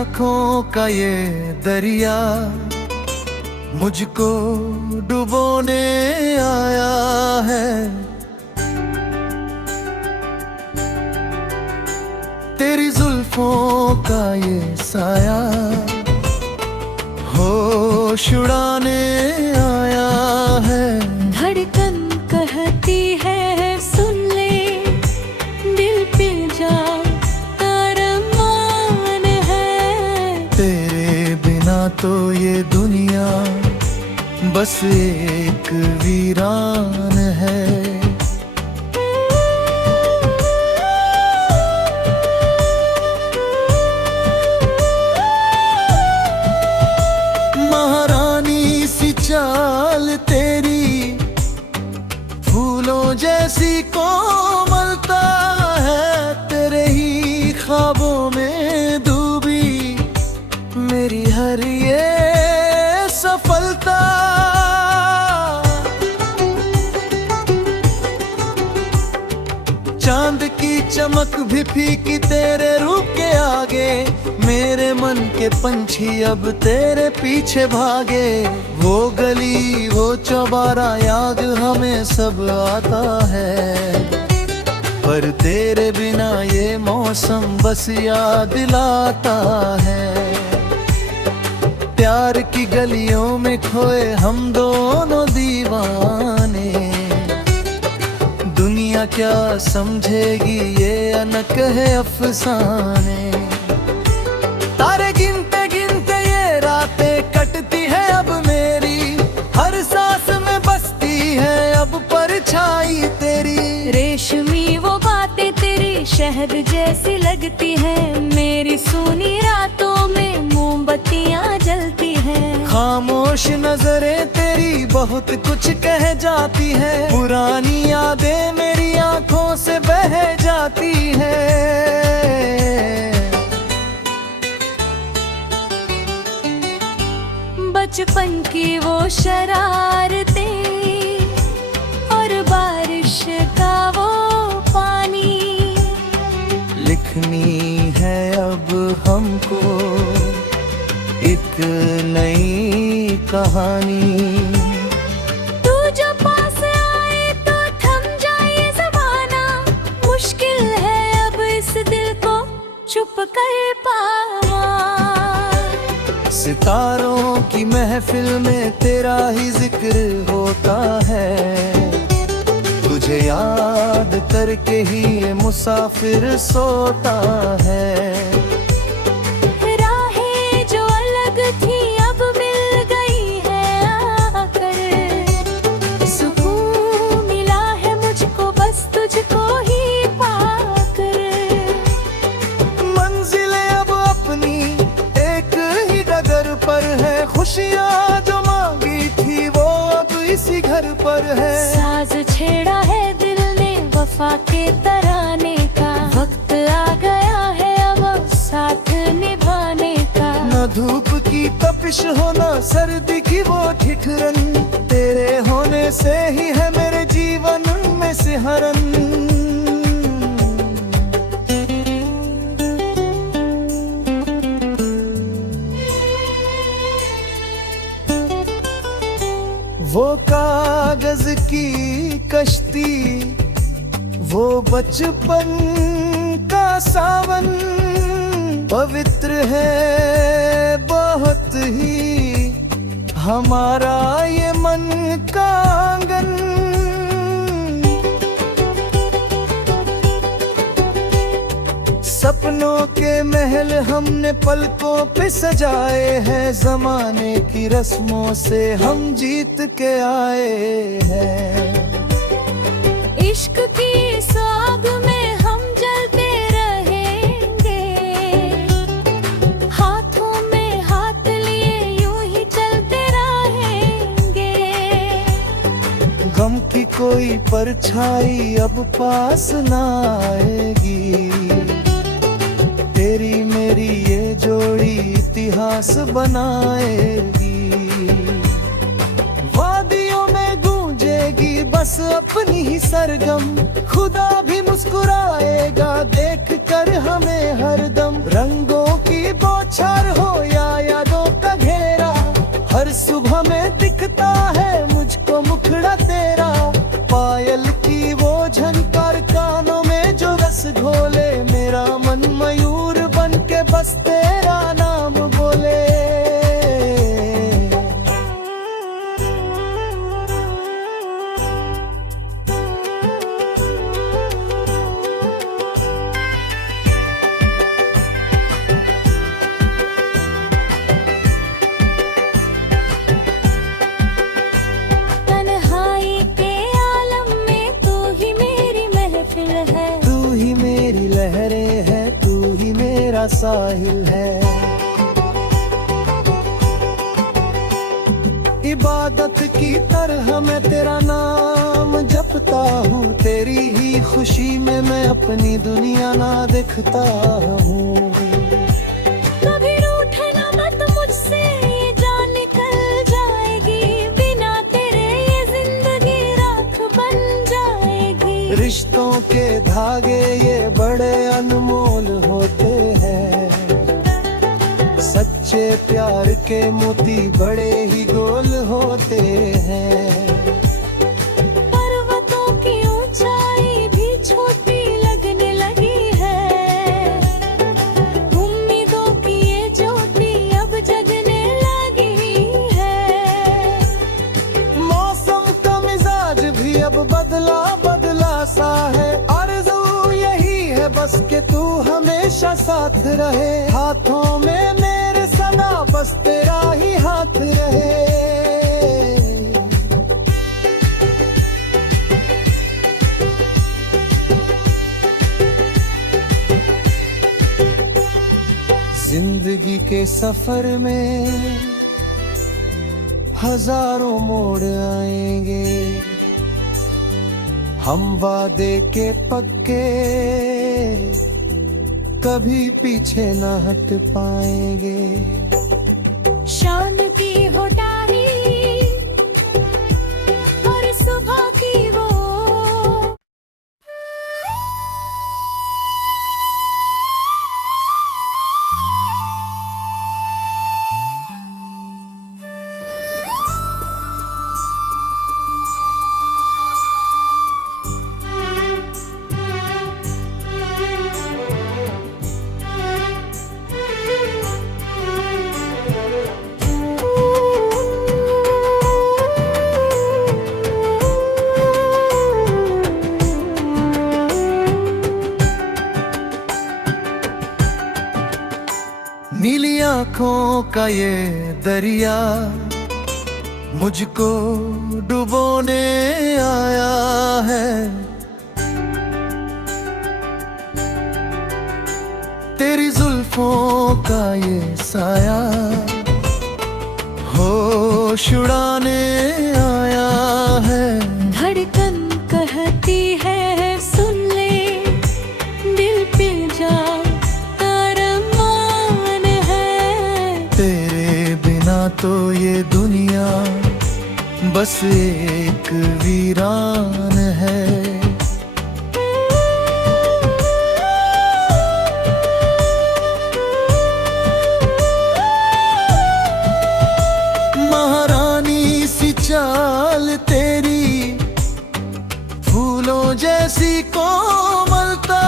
आँखों का ये दरिया मुझको डुबोने आया है। तेरी जुल्फों का ये साया होश उड़ाने आया है। धड़कन कहती है सुन ले, दिल पे जा अरमान है। तेरे बिना तो ये दुनिया बस एक वीरान है। महारानी सी चाल तेरी, फूलों जैसी कोमलता है। तेरे ही ख्वाबों में डूबी मेरी हर ये सफलता। चांद की चमक भी फीकी तेरे रूप के आगे। मेरे मन के पंछी अब तेरे पीछे भागे। वो गली वो चौबारा याद हमें सब आता है, पर तेरे बिना ये मौसम बस याद दिलाता है। प्यार की गलियों में खोए हम दोनों दीवाने। दुनिया क्या समझेगी ये अनक है अफसाने। तारे गिनते गिनते ये रातें कटती है अब मेरी। हर सांस में बसती है अब परछाई तेरी। रेशमी वो बातें तेरी शहद जैसी लगती है। मेरी सूनी रातों में मोमबत्तियां जलती हैं। खामोश नजरें तेरी बहुत कुछ कह जाती है। पुरानी यादें मेरी आंखों से बह जाती है। बचपन की वो शरारतें और बारिश का वो पानी, लिखनी है अब हमको एक नई कहानी। तू जो पास आए तो थम जाए ज़माना। मुश्किल है अब इस दिल को चुप कर पाना। सितारों की महफिल में तेरा ही जिक्र होता है। तुझे याद करके ही ये मुसाफिर सोता है। राहें जो अलग थी अब मिल गई है आकर। सुकून मिला है मुझको बस तुझको ही पाकर। मंजिलें अब अपनी एक ही डगर पर है। खुशियाँ जो मांगी थी वो अब इसी घर पर है। साज छेड़ा है दिल ने वफा के तराने का। वक्त आ गया है अब साथ निभाने का। न धूप की तपिश हो न सर्दी की वो ठिठुरन। तेरे होने से ही है मेरे जीवन में सिहरन। वो कागज की कश्ती, वो बचपन का सावन पवित्र है बहुत ही हमारा ये मन का आंगन। सपनों के महल हमने पलकों पे सजाए हैं। जमाने की रस्मों से हम जीत के आए हैं। इश्क की साग में हम जलते रहेंगे। हाथों में हाथ लिए यूं ही चलते रहेंगे। गम की कोई परछाई अब पास ना आएगी। तेरी मेरी ये जोड़ी इतिहास बनाएगी। वादियों में गूंजेगी बस अपनी ही सरगम। खुदा भी मुस्कुराएगा देख कर हमें हरदम। रंगों की बौछार हो या यादों का घेरा, हर सुबह में दिखता है मुझको मुखड़ा तेरा। पायल की वो झनकार कानों में जो रस घोले, मेरा मन मयूर बन के बस तेरा नाम बोले। तन्हाई के आलम में तू ही मेरी महफिल है। तू ही मेरी लहरें है, तू ही मेरा साहिल है। इबादत की तरह मैं तेरा नाम जपता हूँ। तेरी ही खुशी में मैं अपनी दुनिया ना देखता हूँ। कभी रूठना मत मुझसे, ये जान निकल जाएगी। बिना तेरे ये जिंदगी राख बन जाएगी। रिश्तों के धागे ये बड़े अनमोल होते हैं। सच्चे प्यार के मोती बड़े ही गोल होते हैं। पर्वतों की ऊंचाई भी छोटी लगने लगी है। उम्मीदों की ये ज्योति अब जगने लगी है। मौसम का मिजाज भी अब बदला बदला सा है। आरज़ू यही है बस के तू हमेशा साथ रहे। हाथों में मेरे सदा बस तेरा ही हाथ रहे। जिंदगी के सफर में हजारों मोड़ आएंगे। हम वादे के पक्के कभी पीछे न हट पाएंगे। शाम की हो डारी और सुबह की वो नीली आंखों का ये दरिया मुझको डुबोने आया है। तेरी जुल्फों का ये साया होश उड़ाने आया है। धड़कन कहती है सुन ले, दिल पे जा अरमान है। तेरे बिना तो ये दुनिया बस एक वीरान है। महारानी सी चाल तेरी, फूलों जैसी कोमलता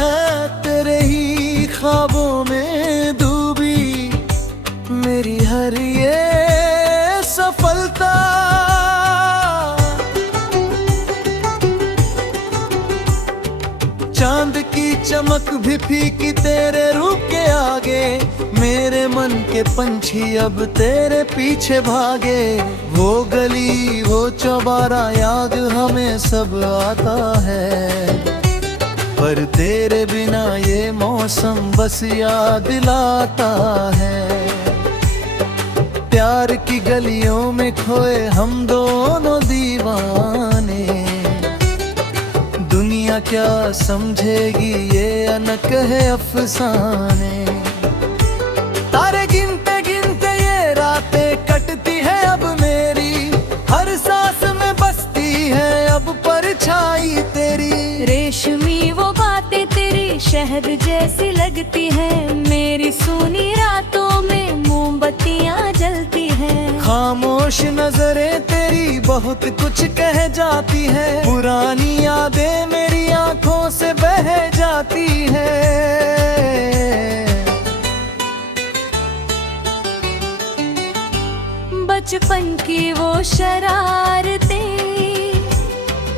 है। तेरे ही ख्वाबों में डूबी मेरी हर ये सफलता। चांद की चमक भी फीकी तेरे रूप के आगे। मेरे मन के पंछी अब तेरे पीछे भागे। वो गली वो चौबारा याद हमें सब आता है। पर तेरे बिना ये मौसम बस याद दिलाता है। प्यार की गलियों में खोए हम दोनों दीवाने। दुनिया क्या समझेगी ये अनक है अफसाने। तारे गिनते गिनते ये रातें कटती है अब मेरी। हर सांस में बसती है शहद जैसी लगती है, मेरी सूनी रातों में मोमबत्तियां जलती हैं। खामोश नजरें तेरी बहुत कुछ कह जाती है, पुरानी यादें मेरी आंखों से बह जाती है। बचपन की वो शरारतें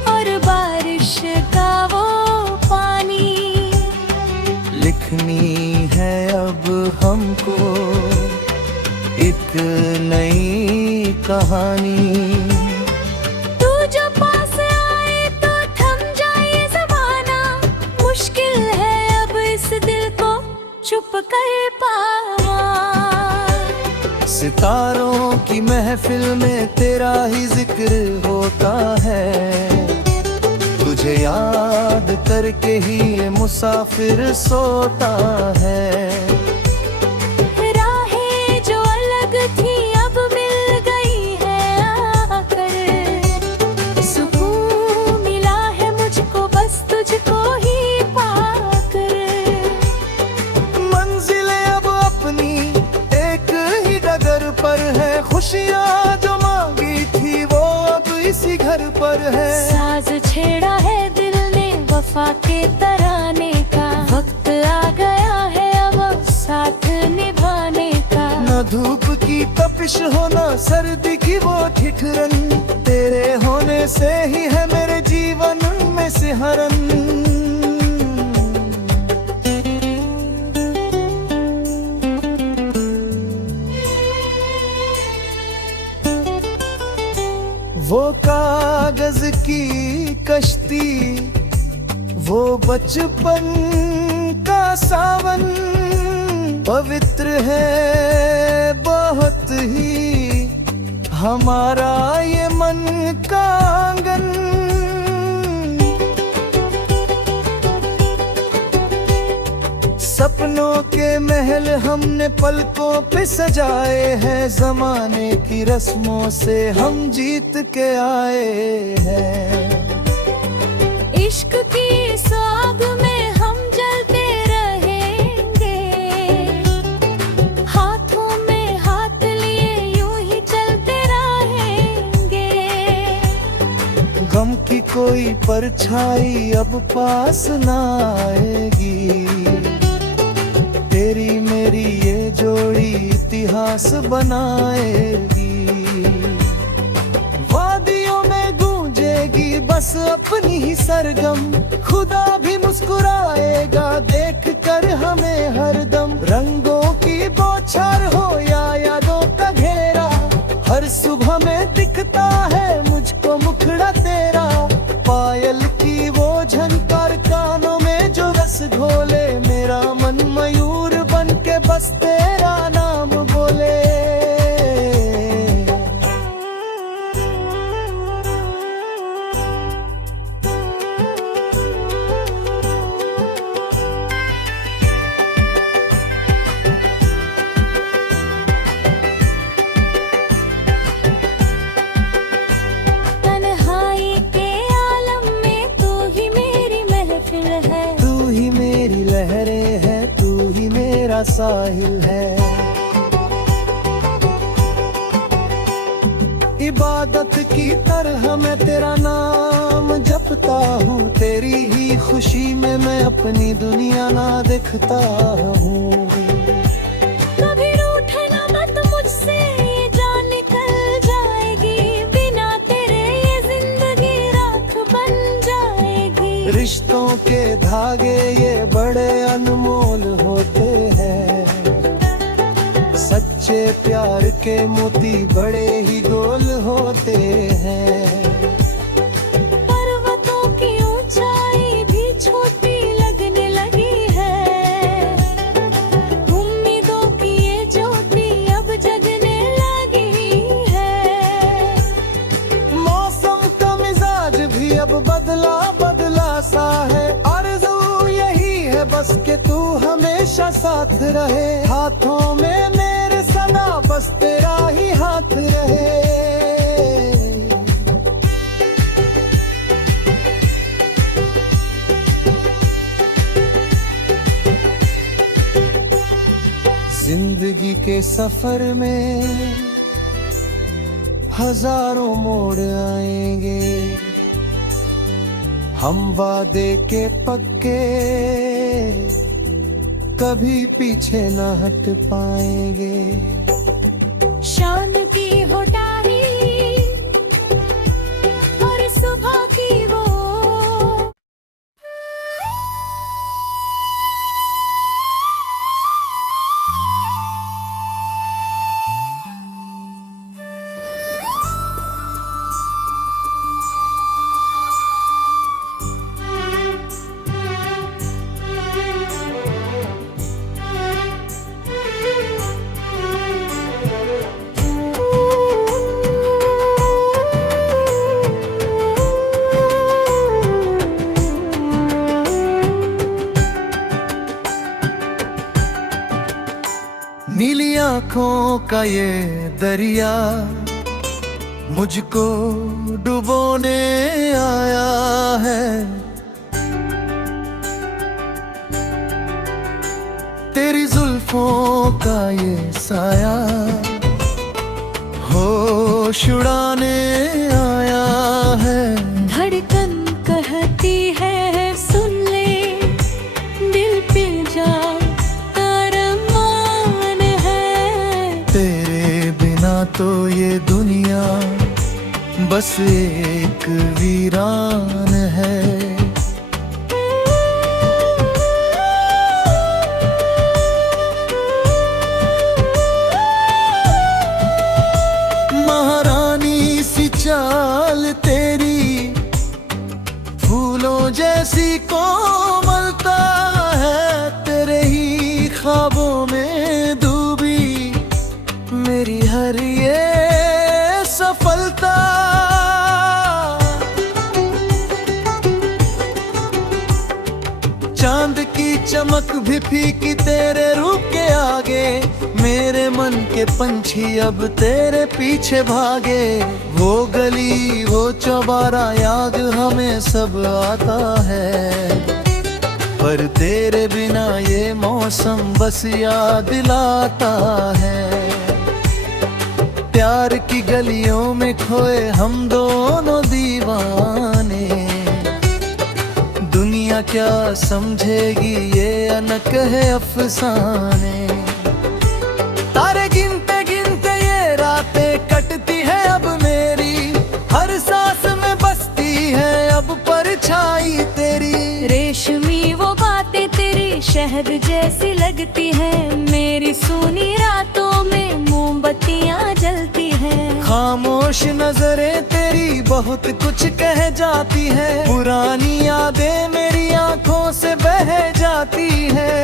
और बारिश का वो पानी, लिखनी है अब हमको एक नई कहानी। तू जो पास आए तो थम जाए ज़माना, मुश्किल है अब इस दिल को चुप कर पाना। सितारों की महफिल में तेरा ही जिक्र होता है, तुझे याद करके ही ये मुसाफिर सोता है। राहें जो अलग थी अब मिल गई है आकर, सुकून मिला है मुझको बस तुझको ही पाकर। मंजिलें अब अपनी एक ही डगर पर है, खुशियाँ जो मांगी थी वो अब इसी घर पर है। साज छेड़ा है दिल ने वफा के तराने का, वक्त आ गया है अब साथ निभाने का। न धूप की तपिश हो न सर्दी की वो ठिठुरन, तेरे होने से ही है मेरे जीवन में सिहरन। वो कागज की कश्ती, वो बचपन का सावन, पवित्र है बहुत ही हमारा ये मन का आंगन। सपनों के महल हमने पलकों पे सजाए हैं, जमाने की रस्मों से हम जीत के आए हैं। इश्क की साग में हम जलते रहेंगे, हाथों में हाथ लिए यूं ही चलते रहेंगे। गम की कोई परछाई अब पास ना आएगी, तेरी मेरी ये जोड़ी इतिहास बनाएगी। वादियों में गूंजेगी बस अपनी ही सरगम, खुदा भी मुस्कुराएगा देख कर हमें हरदम। रंगों की बौछार हो या यादों का घेरा, हर सुबह में दिखता है मुझको मुखड़ा तेरा। पायल की वो झनकार कानों में जो रस घोले, मेरा मन मयूर बन के बस तेरा नाम बोले। तन्हाई के आलम में तू ही मेरी महफिल है, तू ही मेरी लहरें है, तू ही मेरा साहिल है। इबादत की तरह मैं तेरा नाम जपता हूँ, तेरी ही खुशी में मैं अपनी दुनिया ना देखता हूँ। कभी रूठना मत मुझसे, ये जान निकल जाएगी, बिना तेरे ये जिंदगी राख बन जाएगी। रिश्तों के धागे ये बड़े अनमोल होते हैं, सच्चे प्यार के मोती बड़े ही गोल होते हैं। पर्वतों की ऊंचाई भी छोटी लगने लगी है, उम्मीदों की ये ज्योति अब जगने लगी है। मौसम का मिजाज भी अब बदला बदला सा है, आरज़ू यही है बस के तू हमेशा साथ रहे। हाथों में मेरे सदा बस तेरा ही हाथ रहे। के सफर में हजारों मोड़ आएंगे, हम वादे के पक्के कभी पीछे न हट पाएंगे। शाम की हो डारी और सुबह की वो नीली आंखों का ये दरिया मुझको डुबोने आया है। तेरी जुल्फों का ये साया होश उड़ाने आया है। धड़कन कहती है सुन ले, दिल पे जा अरमान है। तेरे बिना तो ये दुनिया बस एक वीरान है। महारानी सी चाल तेरी, फूलों जैसी कोमलता है। तेरे ही ख्वाबों में डूबी मेरी हर ये सफलता। चांद की चमक भी फीकी तेरे रूप के आगे। मेरे मन के पंछी अब तेरे पीछे भागे। वो गली वो चौबारा याद हमें सब आता है, पर तेरे बिना ये मौसम बस याद दिलाता है। प्यार की गलियों में खोए हम दोनों दीवाने। दुनिया क्या समझेगी ये अनक है अफसाने। तारे गिनते गिनते ये रातें कटती है अब मेरी। हर सांस में बसती है अब परछाई तेरी। रेशमी वो बातें तेरी शहद जैसी लगती है। मेरी सूनी रातों में मोमबत्तियां जलती हैं। खामोश नजरें तेरी बहुत कुछ कह जाती है। पुरानी यादें मेरी आंखों से बह जाती है।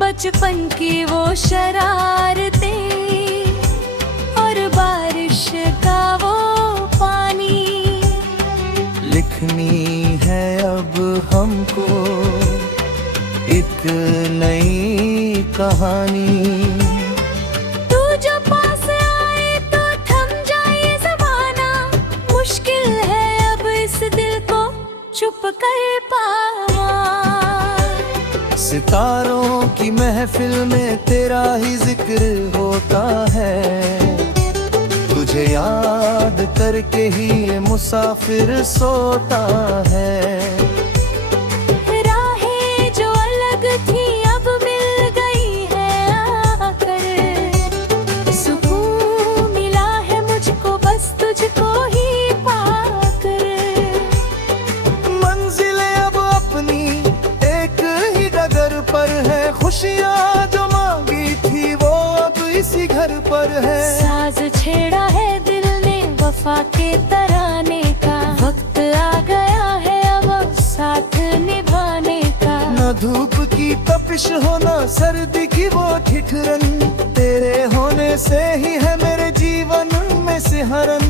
बचपन की वो शरारतें और बारिश का वो पानी, लिखनी है अब हमको एक नई कहानी। तू जो पास आए तो थम जाए ज़माना। मुश्किल है अब इस दिल को चुप कर पाना। सितारों की महफिल में तेरा ही जिक्र होता है। तुझे याद करके ही ये मुसाफिर सोता है। राहें जो अलग थी अब मिल गई है आकर। सुकून मिला है मुझको बस तुझको ही पाकर। मंजिलें अब अपनी एक ही डगर पर है। खुशियाँ जो मांगी थी वो अब इसी घर पर है। साज छेड़ा है दिल ने वफा के तराने का। वक्त आ गया है अब साथ निभाने का। न धूप की तपिश हो न सर्दी की वो ठिठुरन। तेरे होने से ही है मेरे जीवन में सिहरन।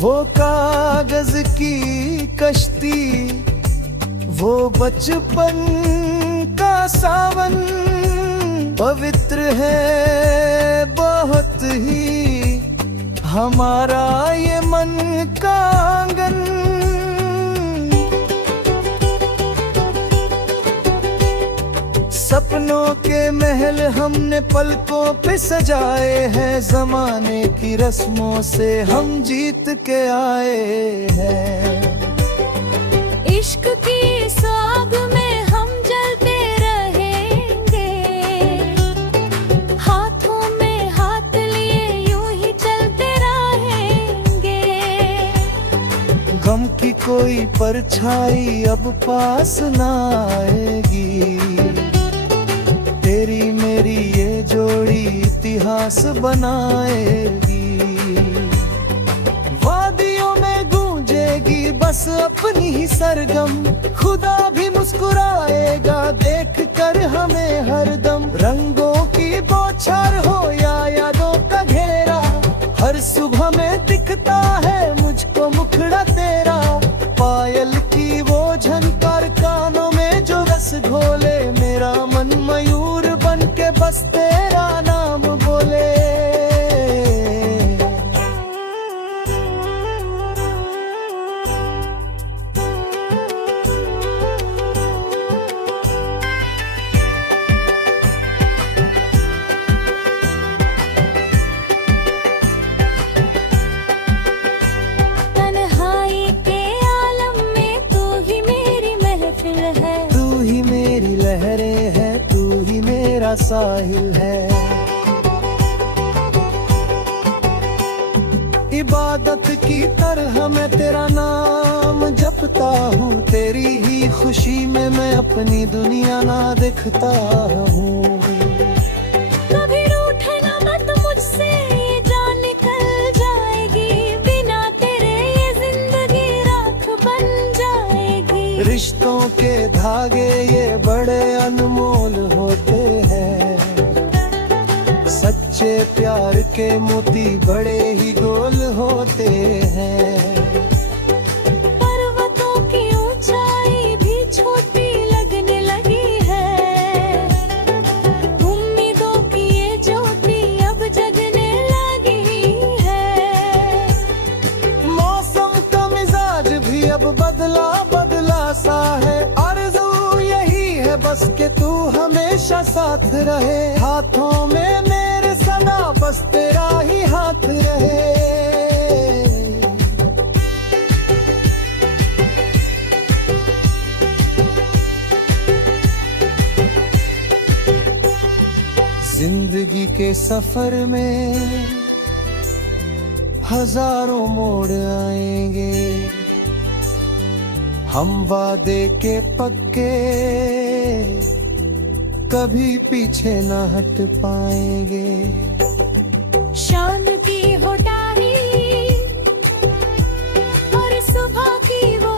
वो कागज की कश्ती, वो बचपन का सावन, पवित्र है बहुत ही हमारा ये मन का आंगन। सपनों के महल हमने पलकों पे सजाए हैं, जमाने की रस्मों से हम जीत के आए हैं। इश्क की इस आग में हम जलते रहेंगे, हाथों में हाथ लिए यूं ही चलते रहेंगे। गम की कोई परछाई अब पास ना आएगी, तेरी मेरी ये जोड़ी इतिहास बनाएगी। वादियों में गूंजेगी बस अपनी ही सरगम, खुदा भी मुस्कुराएगा देख कर हमें हरदम। रंगों की बौछार हो या यादों का घेरा, हर सुबह में दिखता है मुझको मुखड़ा तेरा। पायल की वो झनकार कानों में जो रस घोले, मेरा मन मयूर बन के बस तेरा नाम बोले। तन्हाई के आलम में तू ही मेरी महफिल है, तू ही मेरी लहरें है, तू ही मेरा साहिल है। इबादत की तरह मैं तेरा नाम जपता हूँ, तेरी ही खुशी में मैं अपनी दुनिया ना दिखता हूँ। कभी रूठना मत मुझसे, ये जान निकल जाएगी, बिना तेरे ये जिंदगी राख बन जाएगी। रिश्तों के धागे ये बड़े अनमोल होते हैं, सच्चे प्यार के मोती बड़े ही गोल होते हैं। पर्वतों की ऊंचाई भी छोटी लगने लगी है, उम्मीदों की ये ज्योति अब जगने लगी है। मौसम का मिजाज भी अब बदला बदला सा है, आरज़ू यही है बस के तू हमेशा साथ रहे। हाथों में मेरे सदा बस तेरा ही हाथ रहे। जिंदगी के सफर में हजारों मोड़ आएंगे, हम वादे के पक्के कभी पीछे न हट पाएंगे। शाम की होटारी और सुबह की वो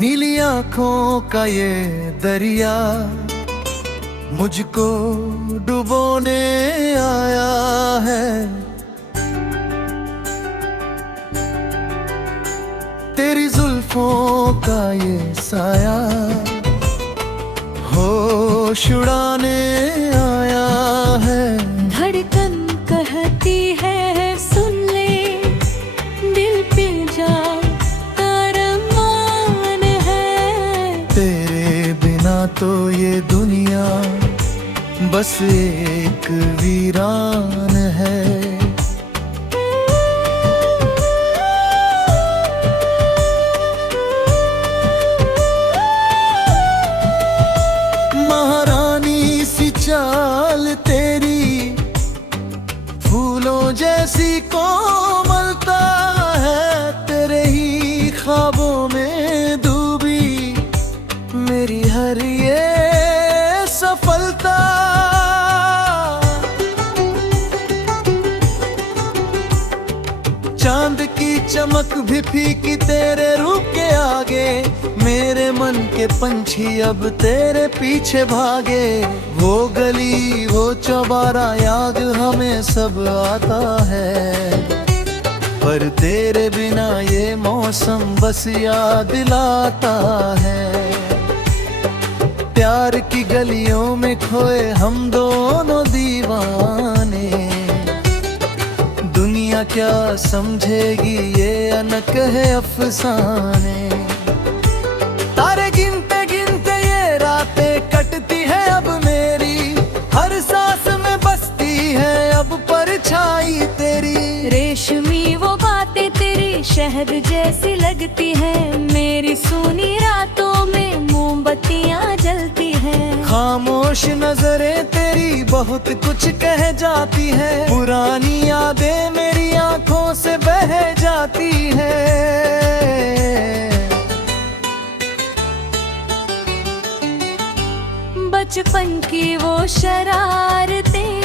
नीली आंखों का ये दरिया मुझको डुबोने आया है। तेरी जुल्फों का ये साया होश उड़ाने आया है। धड़कन कहती है सुन ले, दिल पे जा अरमान है। तेरे बिना तो ये दुनिया बस एक वीरान है। महारानी सी चाल तेरी, फूलों जैसी कोमलता है। तेरे ही ख्वाबों में चांद की चमक भी फीकी तेरे रूप के आगे, मेरे मन के पंछी अब तेरे पीछे भागे। वो गली वो चौबारा याद हमें सब आता है, पर तेरे बिना ये मौसम बस याद दिलाता है। प्यार की गलियों में खोए हम दोनों दीवाने, दुनिया क्या समझेगी ये अनक है अफसाने। तारे गिनते गिनते ये रातें कटती है अब मेरी, हर सांस में बसती है अब परछाई तेरी। रेशमी वो बातें तेरी शहद जैसी लगती है, मेरी सूनी रातों में मोमबत्तियां जलती हैं। खामोश नजरें तेरी बहुत कुछ कह जाती है, पुरानी यादें मेरी आंखों से बह जाती है। बचपन की वो शरारतें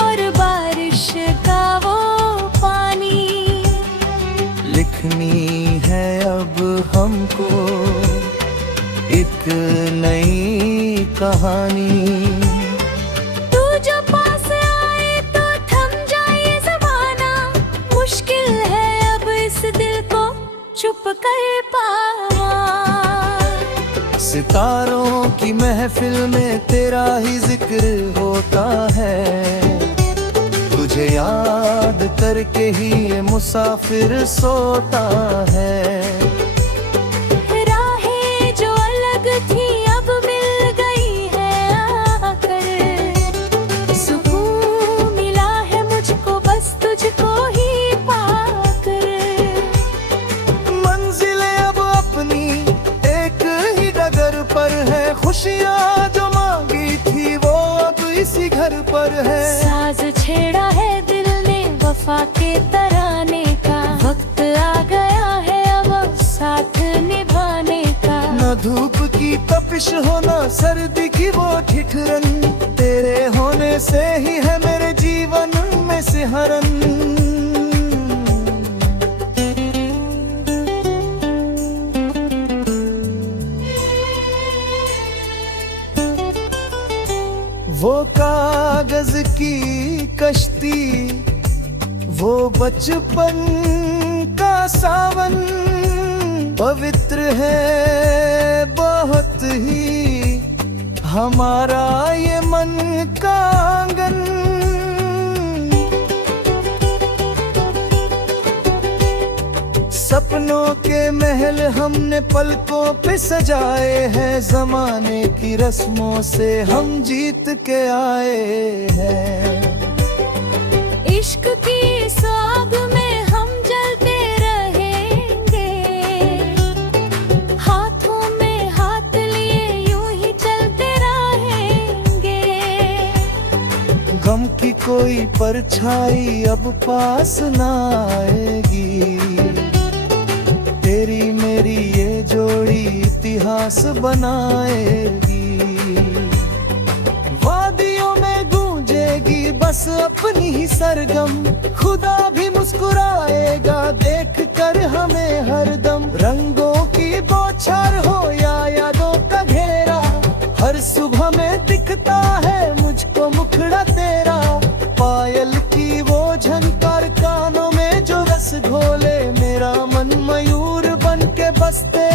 और बारिश का वो पानी, लिखनी है अब हमको एक नई कहानी। तू जो पास आए तो थम जाए ज़माना, मुश्किल है अब इस दिल को चुप कर पाना। सितारों की महफिल में तेरा ही जिक्र होता है, तुझे याद करके ही ये मुसाफिर सोता है। राहें जो अलग थी अब मिल गई है आकर, सुकून मिला है मुझको बस तुझको ही पाकर। मंजिलें अब अपनी एक ही डगर पर है, खुशियाँ जो मांगी थी वो अब इसी घर पर है। साज छेड़ा है दिल ने वफा के तराने का, वक्त आ गया है अब साथ निभाने का। न धूप की तपिश हो न सर्दी की वो ठिठुरन, तेरे होने से ही है मेरे जीवन में सिहरन। वो कागज की कश्ती, वो बचपन का सावन, पवित्र है बहुत ही हमारा ये मन का आंगन। सपनों के महल हमने पलकों पे सजाए हैं, जमाने की रस्मों से हम जीत के आए हैं। इश्क की साग में हम जलते रहेंगे, हाथों में हाथ लिए यूं ही चलते रहेंगे। गम की कोई परछाई अब पास ना आएगी, तेरी मेरी ये जोड़ी इतिहास बनाएगी। वादियों में गूंजेगी बस अपनी ही सरगम, खुदा भी मुस्कुराएगा देख कर हमें हरदम। रंगों की बौछार हो या यादों का घेरा, हर सुबह में दिखता है मुझको मुखड़ा तेरा। पायल की वो झनकार कानों में जो रस घोले, मेरा मन मयूर बन के बसते